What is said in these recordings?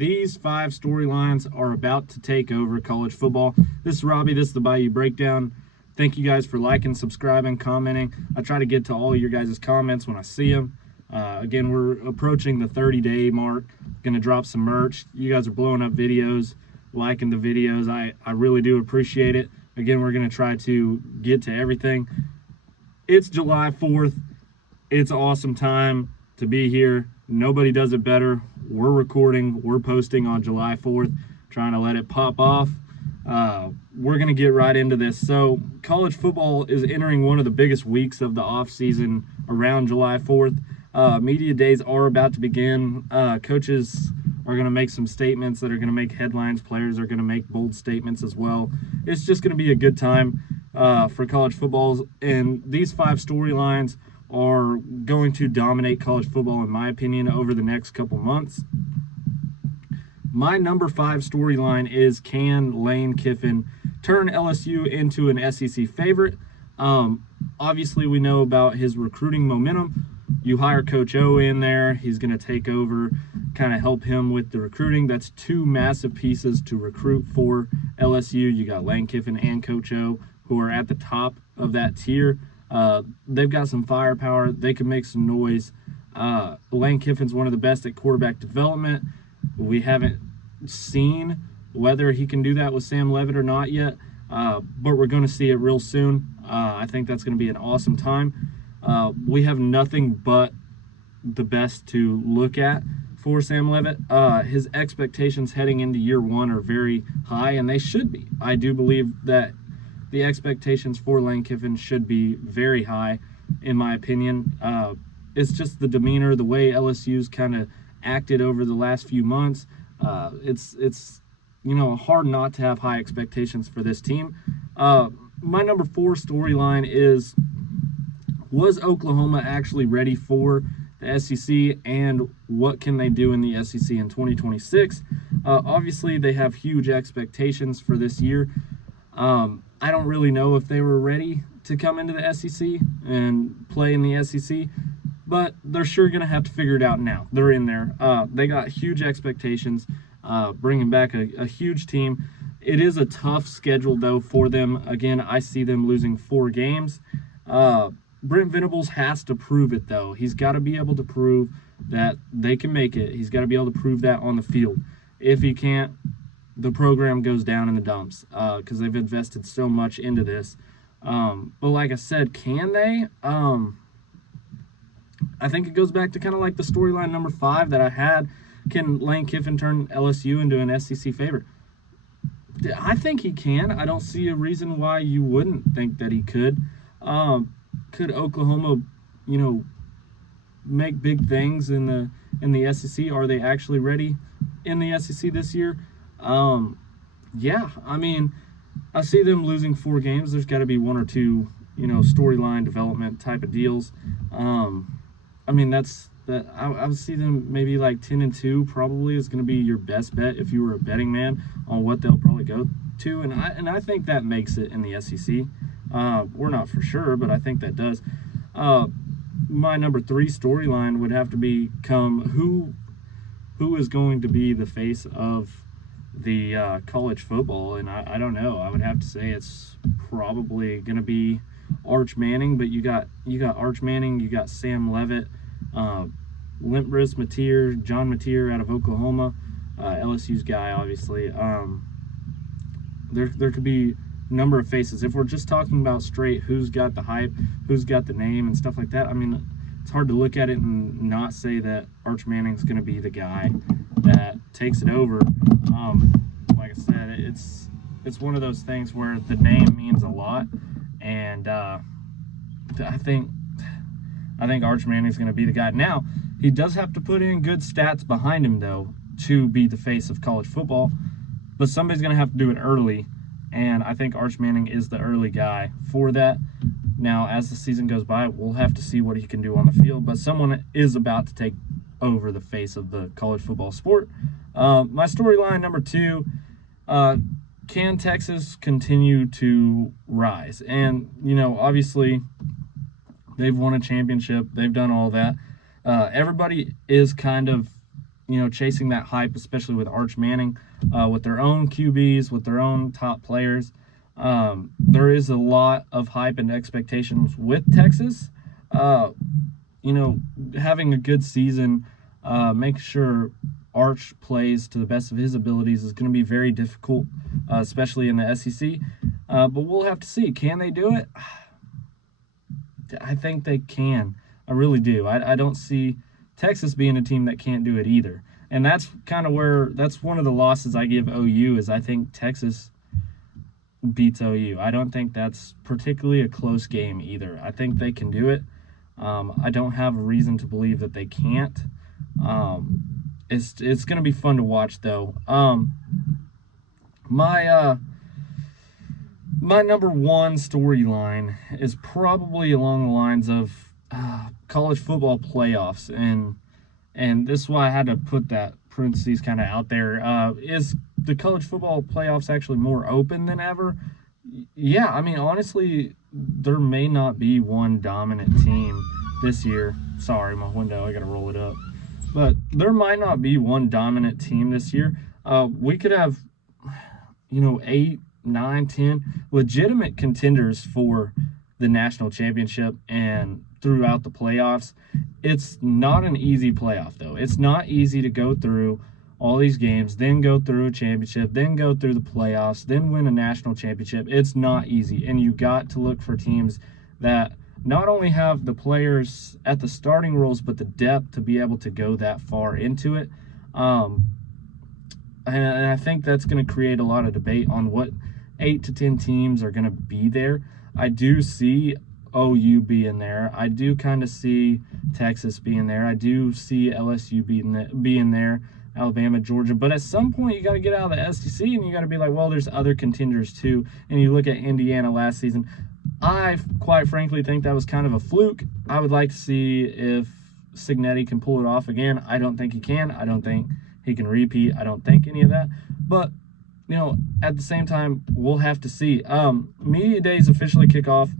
These 5 storylines are about to take over college football. This is Robbie. This is the Bayou Breakdown. Thank you guys for liking, subscribing, commenting. I try to get to all your guys' comments when I see them. Again, we're approaching the 30-day mark. Going to drop some merch. You guys are blowing up videos, liking the videos. I really do appreciate it. Again, we're going to try to get to everything. It's July 4th. It's an awesome time to be here. Nobody does it better. We're recording. We're posting on July 4th, trying to let it pop off. We're going to get right into this. So college football is entering one of the biggest weeks of the offseason around July 4th. Media days are about to begin. Coaches are going to make some statements that are going to make headlines. Players are going to make bold statements as well. It's just going to be a good time for college football. And these 5 storylines are going to dominate college football, in my opinion, over the next couple months. My number 5 storyline is, can Lane Kiffin turn LSU into an SEC favorite? Obviously, we know about his recruiting momentum. You hire Coach O in there. He's going to take over, kind of help him with the recruiting. That's 2 massive pieces to recruit for LSU. You got Lane Kiffin and Coach O, who are at the top of that tier. They've got some firepower. They can make some noise. Lane Kiffin's one of the best at quarterback development. We haven't seen whether he can do that with Sam Leavitt or not yet, but we're going to see it real soon. I think that's going to be an awesome time. We have nothing but the best to look at for Sam Leavitt. His expectations heading into year 1 are very high, and they should be. I do believe that the expectations for Lane Kiffin should be very high, in my opinion. It's just the demeanor, the way LSU's kind of acted over the last few months. It's hard not to have high expectations for this team. My number 4 storyline is, was Oklahoma actually ready for the SEC, and what can they do in the SEC in 2026? Obviously, they have huge expectations for this year. I don't really know if they were ready to come into the SEC and play in the SEC, but they're sure going to have to figure it out now. They're in there. They got huge expectations, bringing back a huge team. It is a tough schedule, though, for them. Again, I see them losing 4 games. Brent Venables has to prove it, though. He's got to be able to prove that they can make it. He's got to be able to prove that on the field. If he can't, the program goes down in the dumps because they've invested so much into this. But like I said, can they? I think it goes back to kind of like the storyline number 5 that I had. Can Lane Kiffin turn LSU into an SEC favorite? I think he can. I don't see a reason why you wouldn't think that he could. Could Oklahoma, make big things in the SEC? Are they actually ready in the SEC this year? Yeah, I mean, I see them losing 4 games. There's got to be 1 or 2, storyline development type of deals. I mean, I would see them maybe like 10-2 probably is going to be your best bet if you were a betting man on what they'll probably go to, and I think that makes it in the SEC. We're not for sure, but I think that does. My number 3 storyline would have to become who is going to be the face of the college football, and I don't know. I would have to say it's probably going to be Arch Manning, but you got Arch Manning, you got Sam Leavitt, Limpris Mateer, John Mateer out of Oklahoma, LSU's guy, obviously. There could be a number of faces. If we're just talking about straight who's got the hype, who's got the name and stuff like that, I mean, it's hard to look at it and not say that Arch Manning's going to be the guy that takes it over. Like I said, it's one of those things where the name means a lot, and I think Arch Manning's going to be the guy. Now, he does have to put in good stats behind him, though, to be the face of college football, but somebody's going to have to do it early, and I think Arch Manning is the early guy for that. Now, as the season goes by, we'll have to see what he can do on the field, but someone is about to take over the face of the college football sport. My storyline number 2, can Texas continue to rise? And, obviously they've won a championship. They've done all that. Everybody is kind of, chasing that hype, especially with Arch Manning, with their own QBs, with their own top players. There is a lot of hype and expectations with Texas. Having a good season, make sure Arch plays to the best of his abilities is going to be very difficult, especially in the SEC. But we'll have to see. Can they do it? I think they can. I really do. I don't see Texas being a team that can't do it either. And that's kind of that's one of the losses I give OU is I think Texas beats OU. I don't think that's particularly a close game either. I think they can do it. I don't have a reason to believe that they can't. It's going to be fun to watch, though. My number one storyline is probably along the lines of college football playoffs, and this is why I had to put that parentheses kind of out there. Is the college football playoffs actually more open than ever? Yeah, I mean, honestly, there may not be one dominant team this year. Sorry, my window, I got to roll it up. But there might not be one dominant team this year. We could have, 8, 9, 10 legitimate contenders for the national championship and throughout the playoffs. It's not an easy playoff, though. It's not easy to go through all these games, then go through a championship, then go through the playoffs, then win a national championship. It's not easy, and you got to look for teams that not only have the players at the starting roles, but the depth to be able to go that far into it. And I think that's going to create a lot of debate on what 8 to 10 teams are going to be there. I do see OU being there. I do kind of see Texas being there. I do see LSU being there, Alabama, Georgia. But at some point, you got to get out of the SEC and you got to be like, well, there's other contenders too. And you look at Indiana last season. I quite frankly think that was kind of a fluke. I would like to see if Cignetti can pull it off again. I don't think he can. I don't think he can repeat. I don't think any of that. But, at the same time, we'll have to see. Media days officially kick off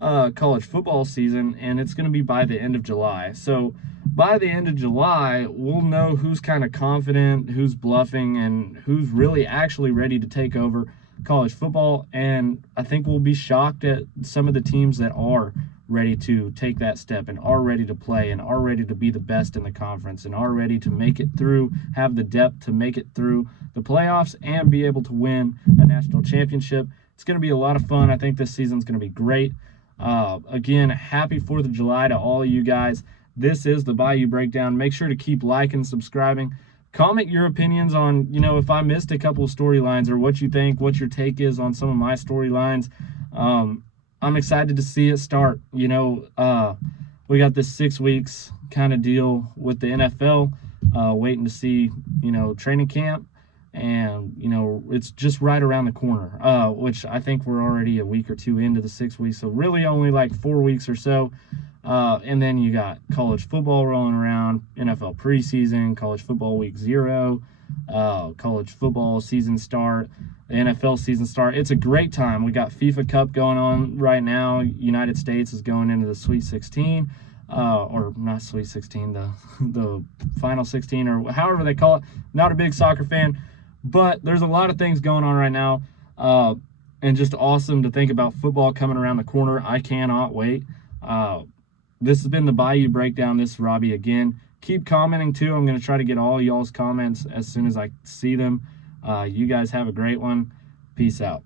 college football season, and it's going to be by the end of July. So by the end of July, we'll know who's kind of confident, who's bluffing, and who's really actually ready to take over college football. And I think we'll be shocked at some of the teams that are ready to take that step and are ready to play and are ready to be the best in the conference and are ready to make it through, have the depth to make it through the playoffs and be able to win a national championship. It's going to be a lot of fun. I think this season's going to be great. Again, happy 4th of July to all of you guys. This is the Bayou Breakdown. Make sure to keep liking, subscribing. Comment your opinions on, if I missed a couple of storylines or what you think, what your take is on some of my storylines. I'm excited to see it start. We got this 6 weeks kind of deal with the NFL, waiting to see, training camp. And, it's just right around the corner, which I think we're already a week or two into the 6 weeks. So really only like 4 weeks or so. And then you got college football rolling around, NFL preseason, college football week 0, college football season start, the NFL season start. It's a great time. We got FIFA Cup going on right now. United States is going into the Sweet 16, or not Sweet 16, the Final 16, or however they call it. Not a big soccer fan, but there's a lot of things going on right now, and just awesome to think about football coming around the corner. I cannot wait. This has been the Bayou Breakdown. This is Robbie again. Keep commenting, too. I'm going to try to get all y'all's comments as soon as I see them. You guys have a great one. Peace out.